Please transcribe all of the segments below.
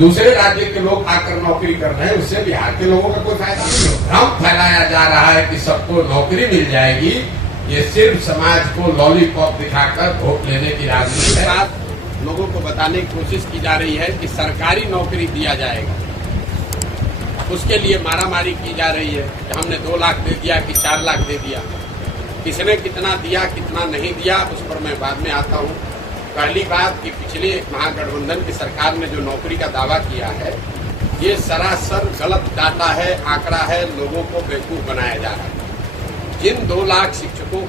दूसरे राज्य के लोग आकर नौकरी कर रहे हैं, उससे बिहार के लोगों का कोई फायदा नहीं होगा। भ्रम फैलाया जा रहा है कि सबको नौकरी मिल जाएगी, ये सिर्फ समाज को लॉलीपॉप दिखाकर वोट लेने की राजनीति है। लोगों को बताने की कोशिश की जा रही है कि सरकारी नौकरी दिया जाएगा, उसके लिए मारामारी की जा रही है कि हमने 2 लाख दे दिया कि 4 लाख दे दिया, किसने कितना दिया कितना नहीं दिया उस पर मैं बाद में आता हूँ। पहली बात कि पिछले महागठबंधन की सरकार ने जो नौकरी का दावा किया है, ये सरासर गलत डाटा है, आंकड़ा है, लोगों को बेवकूफ बनाया जा रहा है। जिन 2 लाख शिक्षकों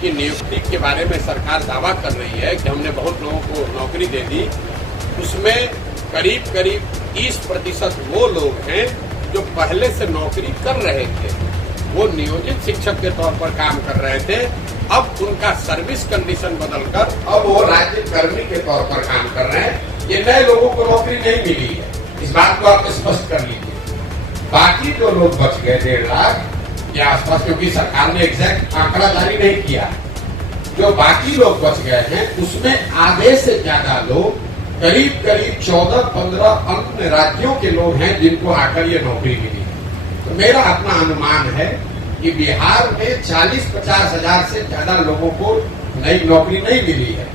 की नियुक्ति के बारे में सरकार दावा कर रही है कि हमने बहुत लोगों को नौकरी दे दी, उसमें करीब करीब 30% वो लोग हैं जो पहले से नौकरी कर रहे थे, वो नियोजित शिक्षक के तौर पर काम कर रहे थे। अब उनका सर्विस कंडीशन बदलकर अब वो राज्य कर्मी के तौर पर काम कर रहे हैं। ये नए लोगों को नौकरी नहीं मिली है, इस बात को आप स्पष्ट कर लीजिए। बाकी जो लोग बच गए 1.5 लाख के आसपास, क्योंकि सरकार ने एग्जैक्ट आंकड़ा जारी नहीं किया, जो बाकी लोग बच गए हैं उसमें आधे से ज्यादा लोग करीब करीब 14-15 अन्य राज्यों के लोग हैं जिनको आकर ये नौकरी मिली है। तो मेरा अपना अनुमान है कि बिहार में 40-50 हजार से ज्यादा लोगों को नई नौकरी नहीं मिली है।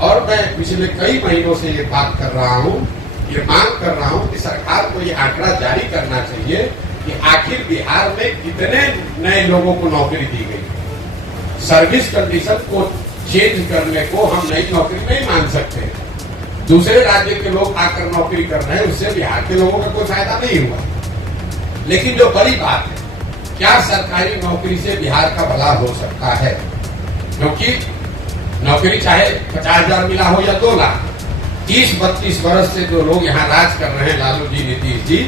और मैं पिछले कई महीनों से ये बात कर रहा हूँ, ये मांग कर रहा हूँ कि सरकार को ये आंकड़ा जारी करना चाहिए कि आखिर बिहार में कितने नए लोगों को नौकरी दी गई। सर्विस कंडीशन को चेंज करने को हम नई नौकरी नहीं मान सकते। दूसरे राज्य के लोग आकर नौकरी कर रहे हैं, उससे बिहार के लोगों का कोई फायदा नहीं हुआ। लेकिन जो बड़ी बात है, क्या सरकारी नौकरी से बिहार का भला हो सकता है? क्योंकि नौकरी चाहे 50,000 मिला हो या 2 लाख, 30-32 वर्ष से जो लोग यहाँ राज कर रहे हैं, लालू जी, नीतीश जी,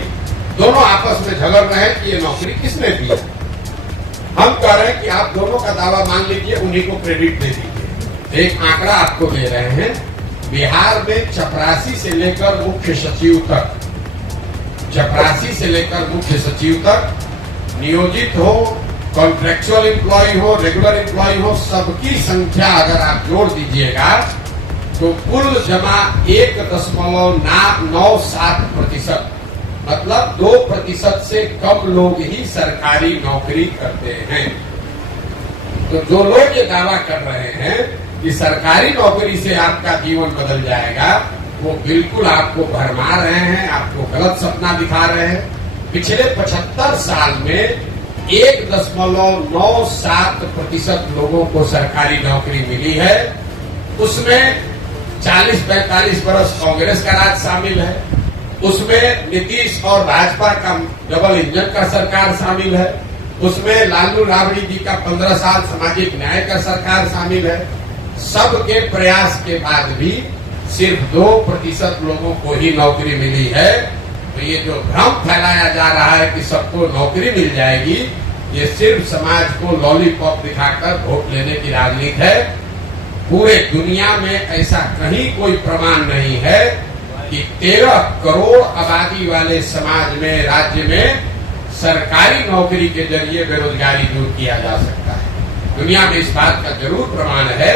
दोनों आपस में झगड़ रहे हैं कि ये नौकरी किसने दी है। हम कह रहे हैं कि आप दोनों का दावा मान लीजिए, उन्हीं को क्रेडिट दे दीजिए। एक आंकड़ा आपको दे रहे हैं, बिहार में चपरासी से लेकर मुख्य सचिव तक, चपरासी से लेकर मुख्य सचिव तक, नियोजित हो, कॉन्ट्रेक्चुअल एम्प्लॉय हो, रेगुलर एम्प्लॉय हो, सबकी संख्या अगर आप जोड़ दीजिएगा तो कुल जमा 1.97%, मतलब 2% से कम लोग ही सरकारी नौकरी करते हैं। तो जो लोग ये दावा कर रहे हैं कि सरकारी नौकरी से आपका जीवन बदल जाएगा, वो बिल्कुल आपको भरमा रहे हैं, आपको गलत सपना दिखा रहे हैं। पिछले 75 साल में 1.97% लोगों को सरकारी नौकरी मिली है। उसमें 40-45 वर्ष कांग्रेस का राज शामिल है, उसमें नीतीश और भाजपा का डबल इंजन का सरकार शामिल है, उसमें लालू राबड़ी जी का 15 साल सामाजिक न्याय का सरकार शामिल है। सबके प्रयास के बाद भी सिर्फ 2% लोगों को ही नौकरी मिली है। तो ये जो भ्रम फैलाया जा रहा है कि सबको नौकरी मिल जाएगी, ये सिर्फ समाज को लॉलीपॉप दिखाकर वोट लेने की राजनीति है। पूरे दुनिया में ऐसा कहीं कोई प्रमाण नहीं है कि 13 करोड़ आबादी वाले समाज में, राज्य में सरकारी नौकरी के जरिए बेरोजगारी दूर किया जा सकता है। दुनिया में इस बात का जरूर प्रमाण है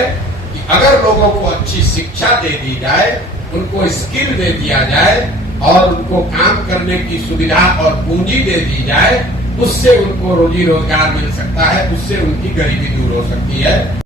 कि अगर लोगों को अच्छी शिक्षा दे दी जाए, उनको स्किल दे दिया जाए और उनको काम करने की सुविधा और पूंजी दे दी जाए, उससे उनको रोजी रोजगार मिल सकता है, उससे उनकी गरीबी दूर हो सकती है।